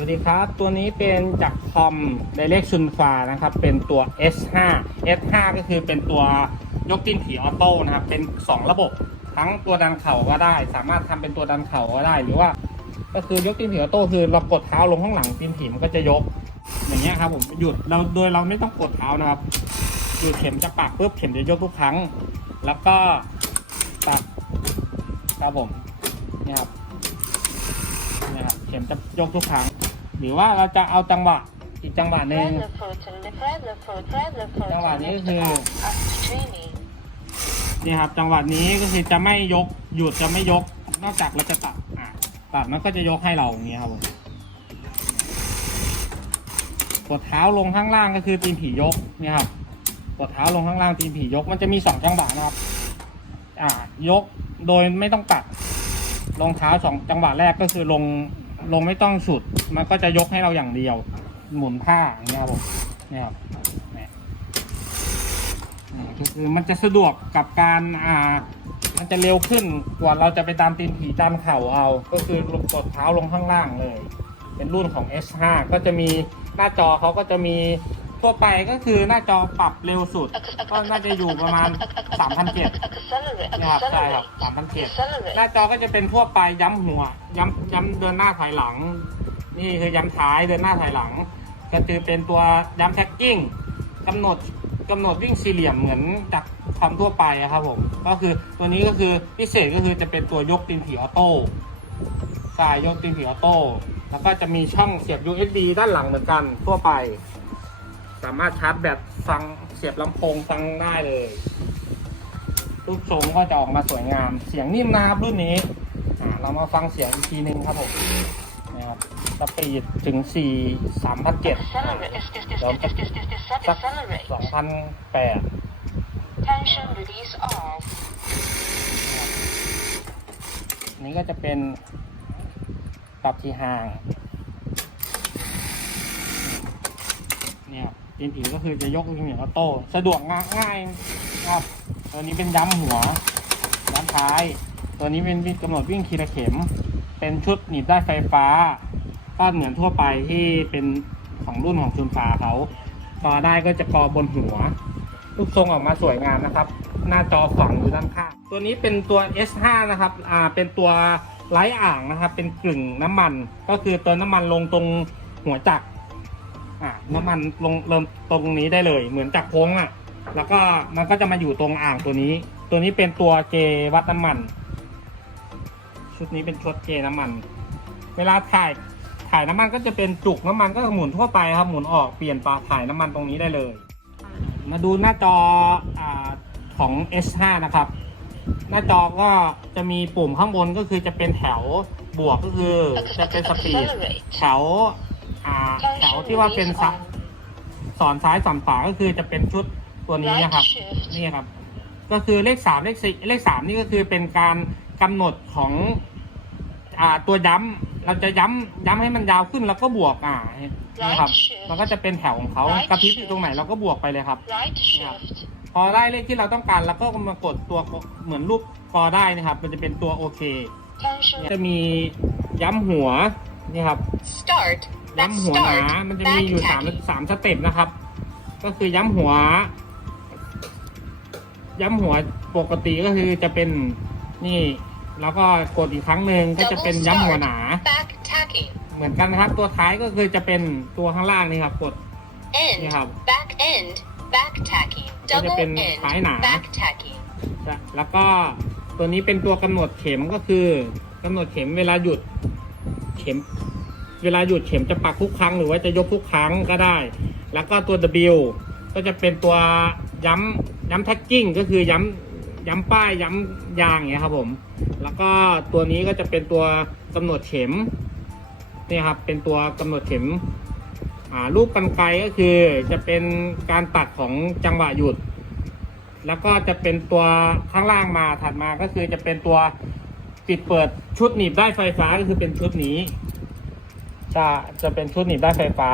วัสดีครับ ตัวนี้เป็นจากคอมไดเรกชุนฟานะครับ เป็นตัว S5 S5 ก็คือเป็นตัวยกตีนผีออโต้นะครับ เป็น 2 ระบบ ทั้งตัวดันเข่าก็ได้ สามารถทำเป็นตัวดันเข่าก็ได้ หรือว่า ก็คือยกตีนผีออโต้คือเรากดเท้าลงข้างหลังตีนผีมันก็จะยก อย่างเงี้ยครับผมหยุดเราโดยเราไม่ต้องกดเท้านะครับหยุดเข็มจะปักปุ๊บเข็มจะยกทุกครั้ง แล้วก็ปักครับผมเนี่ยครับเนี่ยครับเข็มจะยกทุกครั้ง หรือว่าเราจะเอาจังหวะอีกจังหวะหนึ่งจังหวะนี้ก็คือนี่ครับจังหวะนี้ก็คือจะไม่ยกหยุดจะไม่ยก นอกจากเราจะตัดอะตัดมันก็จะยกให้เราอย่างเงี้ยครับผมกดเท้าลงข้างล่างก็คือตีนผียกเนี่ยครับกดเท้าลงข้างล่างตีนผียกมันจะมีสองจังหวะนะครับ อ่ายกโดยไม่ต้องตัด ลงเท้าสองจังหวะแรกก็คือลง ลงไม่ต้องสุด มันก็จะยกให้เราอย่างเดียว หมุนผ้าอย่างเงี้ยครับผมเนี่ยครับเนี่ยนี่ก็คือมันจะสะดวกกับการอ่า มันจะเร็วขึ้นกว่าเราจะไปตามตีนผีตามเข่าเอา ก็คือลงกดเท้าลงข้างล่างเลย เป็นรุ่นของ S5 ก็จะมีหน้าจอเขาก็จะมี ตัวไปก็คือหน้าจอปรับเร็วสุด ก็น่าจะอยู่ประมาณ3,700นะครับใช่ครับ3,700หน้าจอก็จะเป็นทั่วไปย้ำหัว ย้ำย้ำเดินหน้าถอยหลัง นี่คือย้ำท้ายเดินหน้าถอยหลัง ก็คือเป็นตัวย้ำแท็กกิ้งกำหนดกำหนดวิ่งสี่เหลี่ยมเหมือนจากคำทั่วไปอะครับผม ก็คือตัวนี้ก็คือพิเศษก็คือจะเป็นตัวยกตีนผีออโต้สายยกตีนผีออโต้แล้วก็จะมีช่องเสียบ USB ด้านหลังเหมือนกันทั่วไป สามารถชาร์จแบตฟังเสียบลำโพงฟังได้เลย รูปทรงก็จะออกมาสวยงาม เสียงนิ่มนะครับรุ่นนี้อ่าเรามาฟังเสียงอีกทีหนึ่งครับผมนะครับสปีดถึง 4 3 0 0 7สัก2,008 Tension release off. นี้ก็จะเป็นปรับที่ห่าง เนี่ย ตีนผีก็คือจะยกตีนผีออโต้สะดวกง่ายง่ายครับ ตัวนี้เป็นย้ำหัวย้ำท้าย ตัวนี้เป็นวิ่งกำหนดวิ่งทีละเข็ม เป็นชุดหนีบได้ไฟฟ้าก็เหมือนทั่วไปที่เป็นของรุ่นของชุนฟ้าเขาต่อได้ก็จะกอบนหัวรูปทรงออกมาสวยงามนะครับ หน้าจอฝังอยู่ด้านข้าง ตัวนี้เป็นตัว S5 นะครับ อ่า เป็นตัวไร้อ่างนะครับ เป็นกลึ่งน้ำมัน ก็คือเติมน้ำมันลงตรงหัวจักร อ่าน้ำมันลงเริ่มตรงนี้ได้เลย เหมือนจักโค้งอะ แล้วก็มันก็จะมาอยู่ตรงอ่างตัวนี้ ตัวนี้เป็นตัวเจวัดน้ำมัน ชุดนี้เป็นชุดเจน้ำมัน เวลาถ่ายถ่ายน้ำมันก็จะเป็นจุกน้ำมันก็หมุนทั่วไปครับ หมุนออกเปลี่ยนปลาถ่ายน้ำมันตรงนี้ได้เลย มาดูหน้าจออของ S5 นะครับ หน้าจอก็จะมีปุ่มข้างบนก็คือจะเป็นแถวบวกก็คือจะเป็นสปีดแถว อ่าแถวที่ว่าเป็นซ้ายสอนซ้ายสอนขวาก็คือจะเป็นชุดตัวนี้นะครับ นี่ครับ ก็คือเลขสามเลขสี่เลขสามนี่ก็คือเป็นการกำหนดของอ่าตัวย้ำเราจะย้ำย้ำให้มันยาวขึ้นแล้วก็บวกอ่านี่ครับ มันก็จะเป็นแถวของเขากระพริบอยู่ตรงไหนเราก็บวกไปเลยครับ Right shift. พอได้เลขที่เราต้องการแล้วก็มากดตัวเหมือนรูปกอได้นะครับ มันจะเป็นตัวโอเค Tension. จะมีย้ำหัวนี่ครับ Start. ย้ำหัวหนา มันจะมีอยู่สามสามสเต็ปนะครับ ก็คือย้ำหัว ย้ำหัวปกติก็คือจะเป็นนี่ แล้วก็กดอีกครั้งหนึ่งก็จะเป็นย้ำหัวหนา Back tacking. เหมือนกันนะครับ ตัวท้ายก็คือจะเป็นตัวข้างล่างนี่ครับ กด End. Yeah. Back end. Back tacking. Cái Double bên end. phải nã. Back tacking. แล้วก็ตัวนี้เป็นตัวกำหนดเข็มก็คือกำหนดเข็มเวลาหยุด เข็ม เวลาหยุดเข็มจะปักทุกครั้งหรือว่าจะยกทุกครั้งก็ได้ แล้วก็ตัว W ก็จะเป็นตัวย้ำย้ำแท็กกิ้งก็คือย้ำย้ำป้ายย้ำยางอย่างเงี้ยครับผม แล้วก็ตัวนี้ก็จะเป็นตัวกำหนดเข็มนี่ครับเป็นตัวกำหนดเข็มอ่ารูปกันไกก็คือจะเป็นการตัดของจังหวะหยุด แล้วก็จะเป็นตัวข้างล่างมาถัดมาก็คือจะเป็นตัวปิดเปิดชุดหนีบได้ไฟฟ้าก็คือเป็นชุดนี้ จะจะเป็นชุดหนีบได้ไฟฟ้า